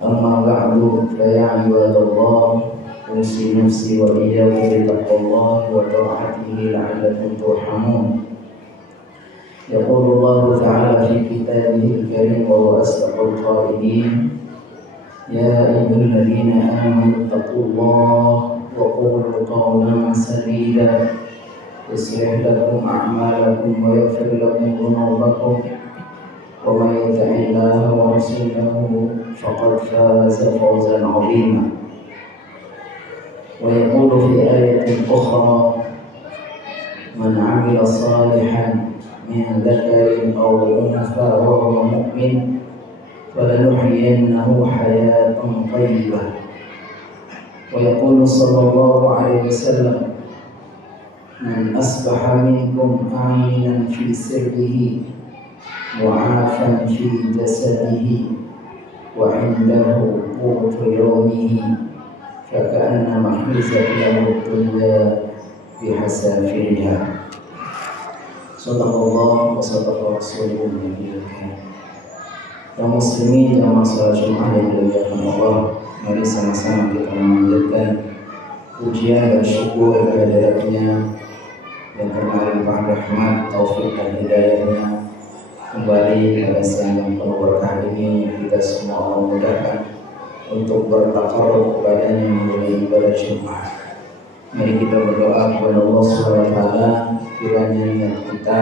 أما بعد فيا عباد الله أوصي نفسي وإياكم بتقوى الله وطاعته لعلكم ترحمون. يقول الله تعالى في كتابه الكريم وهو أصدق القائلين: يا أيها الذين آمنوا اتقوا الله وقولوا قولا سديدا يصلح لكم أعمالكم ويغفر لكم ذنوبكم ومن يطع الله ورسوله فقد فاز فوزا عظيما. ويقول في آية أخرى: من عمل صالحا من ذكر أو أنثى وهو مؤمن فلنحيينه حياة طيبة. ويقول صلى الله عليه وسلم: من أصبح منكم آمنا في سره معافا في جسده وعنده قوت يومه فكأنما حيزت له الدنيا بحسافرها. صدق الله وصدق رسوله النبي الكريم. Kaum muslimin jamaah salat Jumat yang dimuliakan Allah, mari sama-sama kita memanjatkan pujian dan syukur kehadiratnya yang kemarin limpah rahmat, taufik dan hidayahnya. Kembali pada siang yang penuh berkah ini kita semua Allah mudahkan untuk bertakarub kepadanya melalui ibadah Jumat. Mari kita berdoa kepada Allah SWT kiranya niat kita,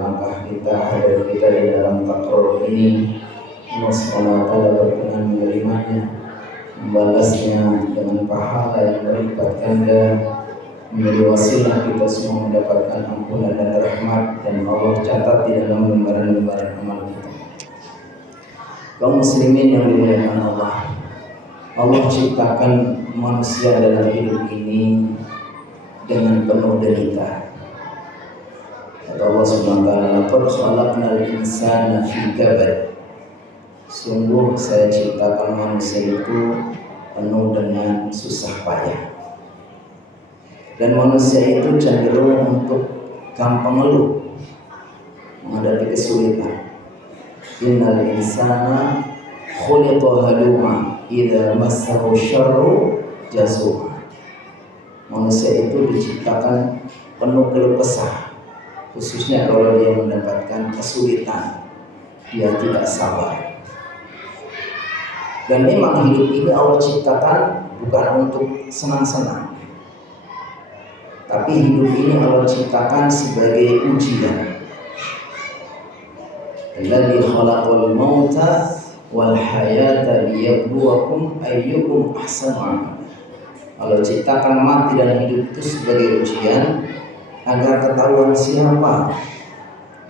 langkah kita, hadir kita di dalam takarub ini Allah SWT berkenan menerimanya, membalasnya dengan pahala yang berlipat ganda, menjadi wasilah kita semua mendapatkan ampunan dan rahmat, dan Allah catat di dalam lembaran-lembaran amal kita. Kaum muslimin yang dimuliakan Allah, Allah ciptakan manusia dalam hidup ini dengan penuh derita. Kata Allah Subhanahu wa taala, "Laqad khalaqnal insana fi kabad." Sungguh saya ciptakan manusia itu penuh dengan susah payah. Dan manusia itu cenderung untuk gampang ngeluh, menghadapi kesulitan. Innal insana khuliqa haluma idza massahu syarru jazua. Manusia itu diciptakan penuh keluh kesah, khususnya kalau dia mendapatkan kesulitan, dia tidak sabar. Dan memang hidup ini Allah ciptakan bukan untuk senang-senang, tapi hidup ini Allah ciptakan sebagai ujian. Alladzi khalaqal mauta wal hayata liyabluwakum ayyukum ahsanu amala. Allah ciptakan mati dan hidup itu sebagai ujian agar ketahuan siapa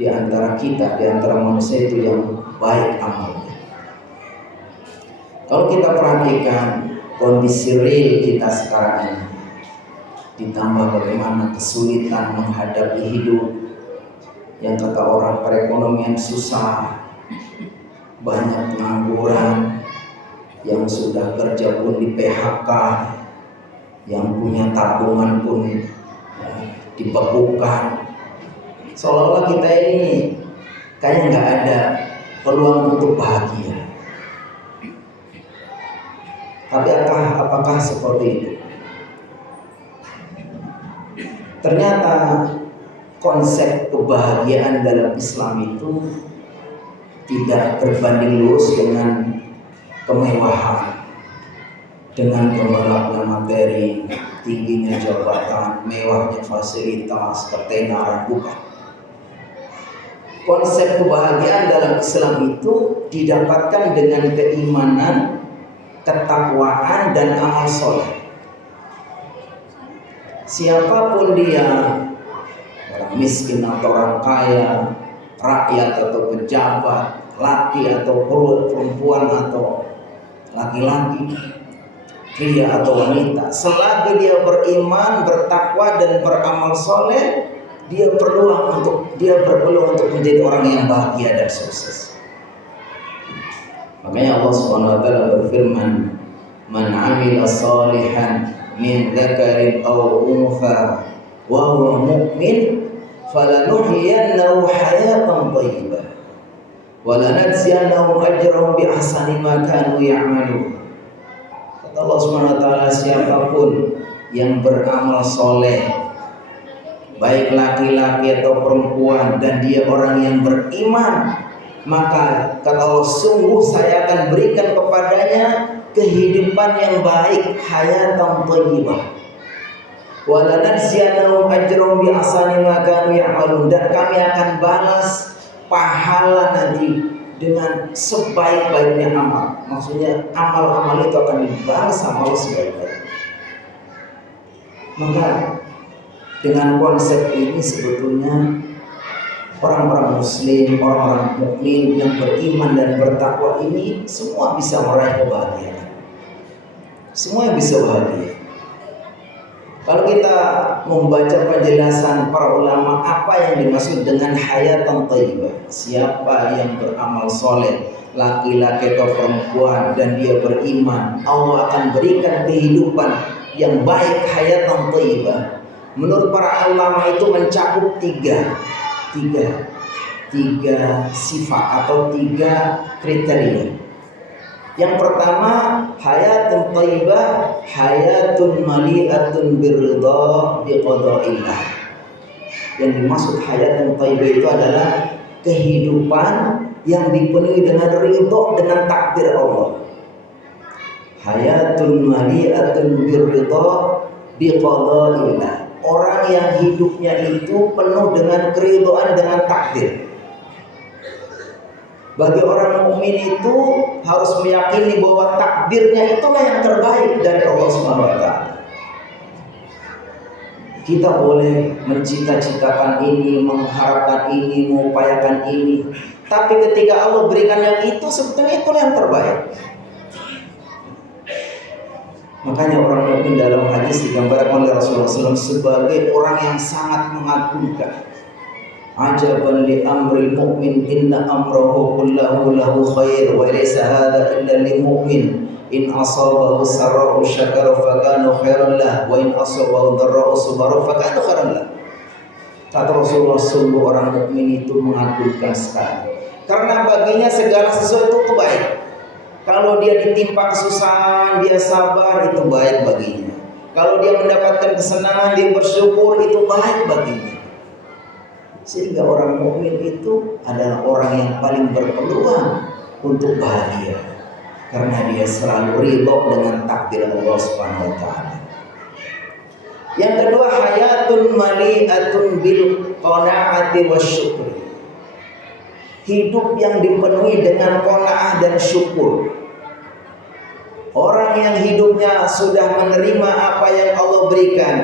di antara kita, di antara manusia itu yang baik amalnya. Kalau kita perhatikan kondisi real kita sekarang ini, ditambah bagaimana kesulitan menghadapi hidup, yang kata orang perekonomian susah, banyak pengangguran, yang sudah kerja pun di PHK, yang punya tabungan pun dibekukan. Seolah-olah kita ini kayaknya nggak ada peluang untuk bahagia. Tapi apakah seperti itu? Ternyata konsep kebahagiaan dalam Islam itu tidak berbanding lurus dengan kemewahan, dengan gemerlapnya materi, tingginya jabatan, mewahnya fasilitas, ketenaran, bukan. Konsep kebahagiaan dalam Islam itu didapatkan dengan keimanan, ketakwaan, dan amal soleh. Siapapun dia, orang miskin atau orang kaya, rakyat atau pejabat, laki atau perempuan atau laki-laki, pria atau wanita, selagi dia beriman, bertakwa, dan beramal soleh, dia berpeluang untuk menjadi orang yang bahagia dan sukses. Makanya Allah Subhanahu wa taala berfirman, "Man 'amila shalihan min dzakarin aw untha wa huwa mu'min falanuhyiyannahu hayatan thayyibah walanajziyannahum ajrahum bi ahsani ma kanu ya'malun. Kata Allah Subhanahu wa taala, siapapun yang beramal soleh, baik laki-laki atau perempuan, dan dia orang yang beriman, maka kata Allah, sungguh saya akan berikan kepadanya kehidupan yang baik, hayatan thayyibah. Walanajziyannahum ajrahum bi ahsani ma kanu ya'malun, dan kami akan balas pahala nanti dengan sebaik-baiknya amal. Maksudnya amal-amal itu akan dibalas sama Allah sebaik-baiknya. Maka dengan konsep ini sebetulnya orang-orang muslim, orang-orang mukmin yang beriman dan bertakwa ini semua bisa meraih kebahagiaan. Semua yang bisa bahagia. Kalau kita membaca penjelasan para ulama apa yang dimaksud dengan hayatan thayyibah, siapa yang beramal soleh, laki-laki atau perempuan, dan dia beriman, Allah akan berikan kehidupan yang baik, hayatan thayyibah. Menurut para ulama itu mencakup tiga sifat atau tiga kriteria. Yang pertama, hayatun thayyibah, hayatun mali'atun birridha biqada'illah. Yang dimaksud hayatun thayyibah itu adalah kehidupan yang dipenuhi dengan ridho dengan takdir Allah. Hayatun mali'atun birridha biqada'illah. Orang yang hidupnya itu penuh dengan keridhaan dengan takdir. Bagi orang mukmin itu harus meyakini bahwa takdirnya itulah yang terbaik dari Allah Subhanahu wa taala. Kita boleh mencita-citakan ini, mengharapkan ini, mengupayakan ini, tapi ketika Allah berikan yang itu, sebetulnya itulah yang terbaik. Makanya orang mukmin dalam hadis digambarkan oleh Rasulullah SAW sebagai orang yang sangat mengagumkan. Ajaban li amril mu'min inna amrahu kullahu lahu khair wa laysa hadha illa lil mu'min in asabahu sarra'u syakara fa kana khairan lah wa in asabahu dharra'u sabara fa kana khairan lah. Kata Rasulullah, sungguh orang mukmin itu mengagumkan sekali karena baginya segala sesuatu itu baik. Kalau dia ditimpa kesusahan, dia sabar, itu baik baginya. Kalau dia mendapatkan kesenangan, dia bersyukur, itu baik baginya. Sehingga orang mukmin itu adalah orang yang paling berpeluang untuk bahagia karena dia selalu ridho dengan takdir Allah Subhanahu wa taala. Yang kedua, hayatun mali'atun bil qanaati wasyukur. Hidup yang dipenuhi dengan qanaah dan syukur. Orang yang hidupnya sudah menerima apa yang Allah berikan,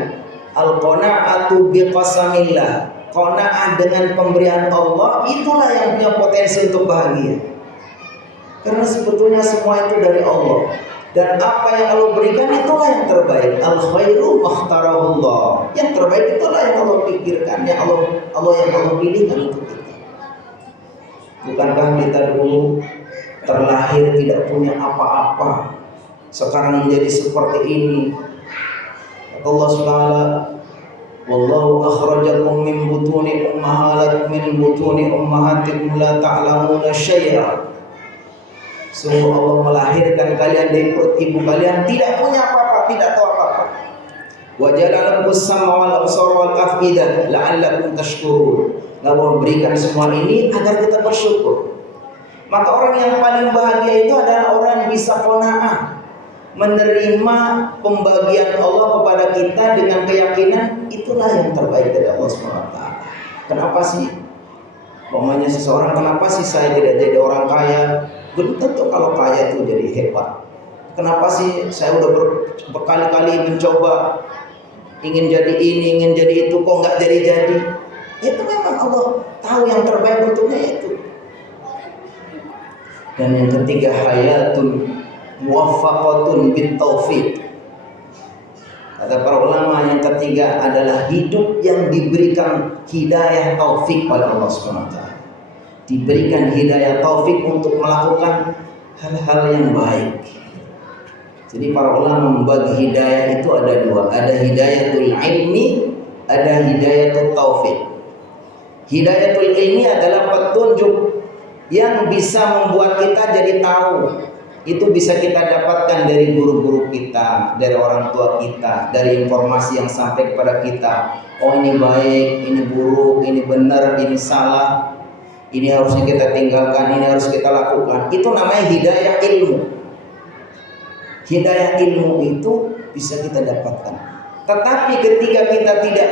al-qanaatu biqasamillah, qanaah dengan pemberian Allah, itulah yang punya potensi untuk bahagia. Karena sebetulnya semua itu dari Allah, dan apa yang Allah berikan itulah yang terbaik. Al-khairu makhtarahullah, yang terbaik itulah yang Allah pikirkan, yang Allah pilihkan untuk kita. Bukankah kita dulu terlahir tidak punya apa-apa, sekarang menjadi seperti ini? Allah Subhanahu wallahu akhrajakum min butuni ummahatikum la ta'lamuna syai'a. Sungguh Allah melahirkan kalian dari perut ibu kalian tidak punya apa-apa, tidak tahu apa-apa. Wa ja'ala lakum as-sam'a wal absara wal af'idah la'allakum tashkurun. Allah berikan semua ini agar kita bersyukur. Maka orang yang paling bahagia itu adalah orang yang bisa qanaah, menerima pembagian Allah kepada kita dengan keyakinan itulah yang terbaik dari Allah SWT. Kenapa sih? Pokoknya seseorang, kenapa sih saya tidak jadi orang kaya? Belum tentu kalau kaya itu jadi hebat. Kenapa sih saya udah berkali-kali mencoba ingin jadi ini, ingin jadi itu, kok nggak jadi-jadi? Itu memang Allah tahu yang terbaik untuknya itu. Dan yang ketiga, hayatun muwaffaqatun bit taufiq. Kata para ulama, yang ketiga adalah hidup yang diberikan hidayah taufik oleh Allah SWT. Diberikan hidayah taufik untuk melakukan hal-hal yang baik. Jadi para ulama membagi hidayah itu ada dua, ada hidayatul ilmi, ada hidayatul taufik. Hidayatul ilmi adalah petunjuk yang bisa membuat kita jadi tahu. Itu bisa kita dapatkan dari guru-guru kita, dari orang tua kita, dari informasi yang sampai kepada kita. Oh, ini baik, ini buruk, ini benar, ini salah, ini harusnya kita tinggalkan, ini harus kita lakukan. Itu namanya hidayah ilmu. Hidayah ilmu itu bisa kita dapatkan. Tetapi ketika kita tidak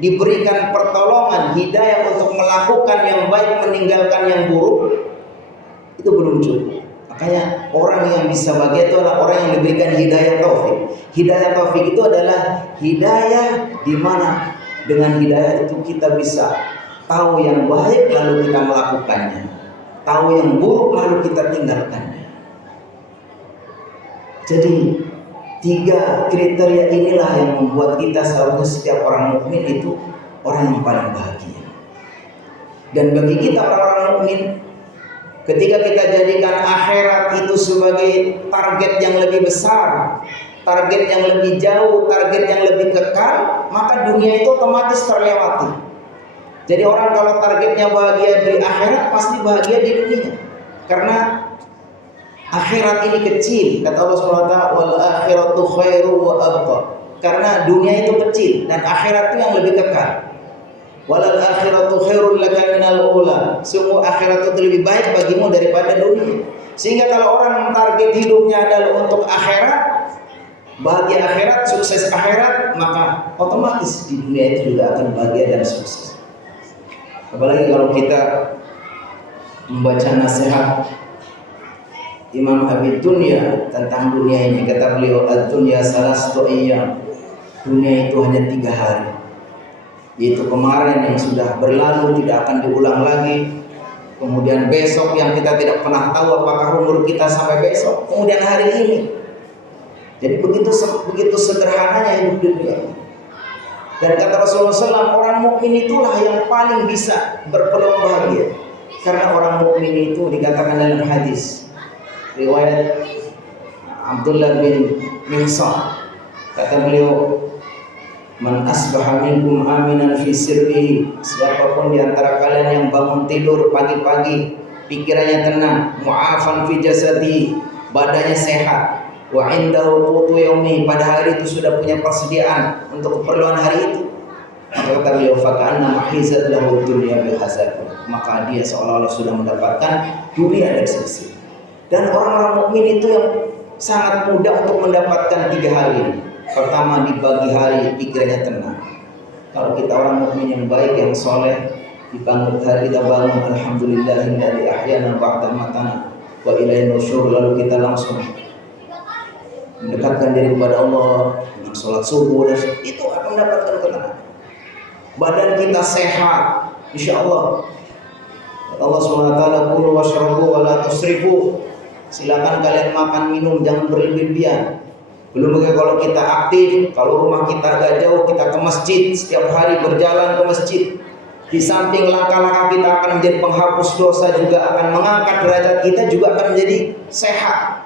diberikan pertolongan hidayah untuk melakukan yang baik, meninggalkan yang buruk, itu belum cukup. Makanya orang yang bisa bahagia itu adalah orang yang diberikan hidayah taufik. Hidayah taufik itu adalah hidayah di mana dengan hidayah itu kita bisa tahu yang baik lalu kita melakukannya, tahu yang buruk lalu kita tinggalkannya. Jadi 3 kriteria inilah yang membuat kita seharusnya setiap orang mukmin itu orang yang paling bahagia. Dan bagi kita orang-orang mukmin, ketika kita jadikan akhirat itu sebagai target yang lebih besar, target yang lebih jauh, target yang lebih kekal, maka dunia itu otomatis terlewati. Jadi orang kalau targetnya bahagia di akhirat, pasti bahagia di dunia. Karena akhirat ini kecil, kata Allah SWT, wal akhiratu khairu wa abqa. Karena dunia itu kecil dan akhirat itu yang lebih kekal. Walal akhiratu khairul laka minal ula. Sungguh akhirat itu lebih baik bagimu daripada dunia. Sehingga kalau orang target hidupnya adalah untuk akhirat, bahagia akhirat, sukses akhirat, maka otomatis di dunia itu juga akan bahagia dan sukses. Apalagi kalau kita membaca nasihat Imam Abi Dunya tentang dunia ini, kata beliau, ad-dunya salastu ayyam. Dunia itu hanya 3 hari. Yaitu kemarin yang sudah berlalu tidak akan diulang lagi. Kemudian besok yang kita tidak pernah tahu apakah umur kita sampai besok. Kemudian hari ini. Jadi begitu sederhananya hidup dunia. Dan kata Rasulullah SAW, orang mukmin itulah yang paling bisa berpeluang bahagia. Karena orang mukmin itu dikatakan dalam hadis riwayat Abdullah bin Mihsan, kata beliau, man asbaha minkum aminan fi sirrihi, siapapun di antara kalian yang bangun tidur pagi-pagi pikirannya tenang, mu'afan fi jasadi, badannya sehat, wa indahu qutu yaumi, pada hari itu sudah punya persediaan untuk keperluan hari itu, maka kata beliau, faka'anna mahizat lahu dunya bihazab, maka dia seolah-olah sudah mendapatkan dunia dari sisi. Dan orang-orang mukmin itu yang sangat mudah untuk mendapatkan 3 hal ini. Pertama, di pagi hari pikirannya tenang. Kalau kita orang mukmin yang baik, yang soleh, di pagi hari kita bangun, alhamdulillahilladzi ahyana ba'da matana wa ilaihi nusyur, lalu kita langsung mendekatkan diri kepada Allah dengan sholat subuh, dan itu akan mendapatkan ketenangan. Badan kita sehat, insya Allah. Allah SWT, kulu washrabu wa la tusrifu, silakan kalian makan minum, jangan berlebihan. Belum lagi kalau kita aktif, kalau rumah kita agak jauh, kita ke masjid, setiap hari berjalan ke masjid. Di samping langkah-langkah kita akan menjadi penghapus dosa, juga akan mengangkat derajat kita, juga akan menjadi sehat.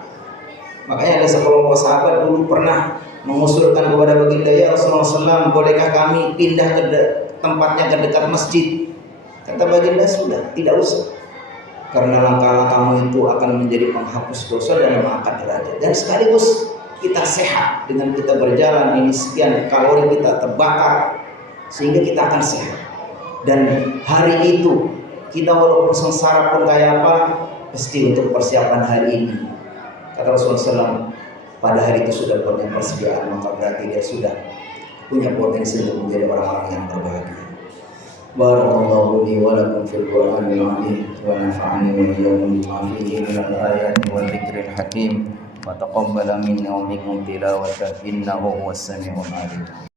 Makanya ada sekelompok sahabat dulu pernah mengusulkan kepada baginda, ya Rasulullah SAW, bolehkah kami pindah ke tempatnya ke dekat masjid? Kata baginda, sudah, tidak usah. Karena langkah-langkahmu itu akan menjadi penghapus dosa dan mengangkat derajat. Dan sekaligus kita sehat dengan kita berjalan, ini sekian kalori kita terbakar sehingga kita akan sehat. Dan hari itu kita walaupun sengsara pun kayak apa, pasti untuk persiapan hari ini. Kata Rasulullah SAW, pada hari itu sudah punya persediaan, maka berarti dia sudah punya potensi untuk menjadi orang-orang yang berbahagia. Barakallahu li wa lakum fil Qur'anil azim wa nafa'ani wa iyyakum bima fihi minal ayati wal dzikril hakim. وتقبل منا ومنكم تلاوة إنه هو السميع العليم.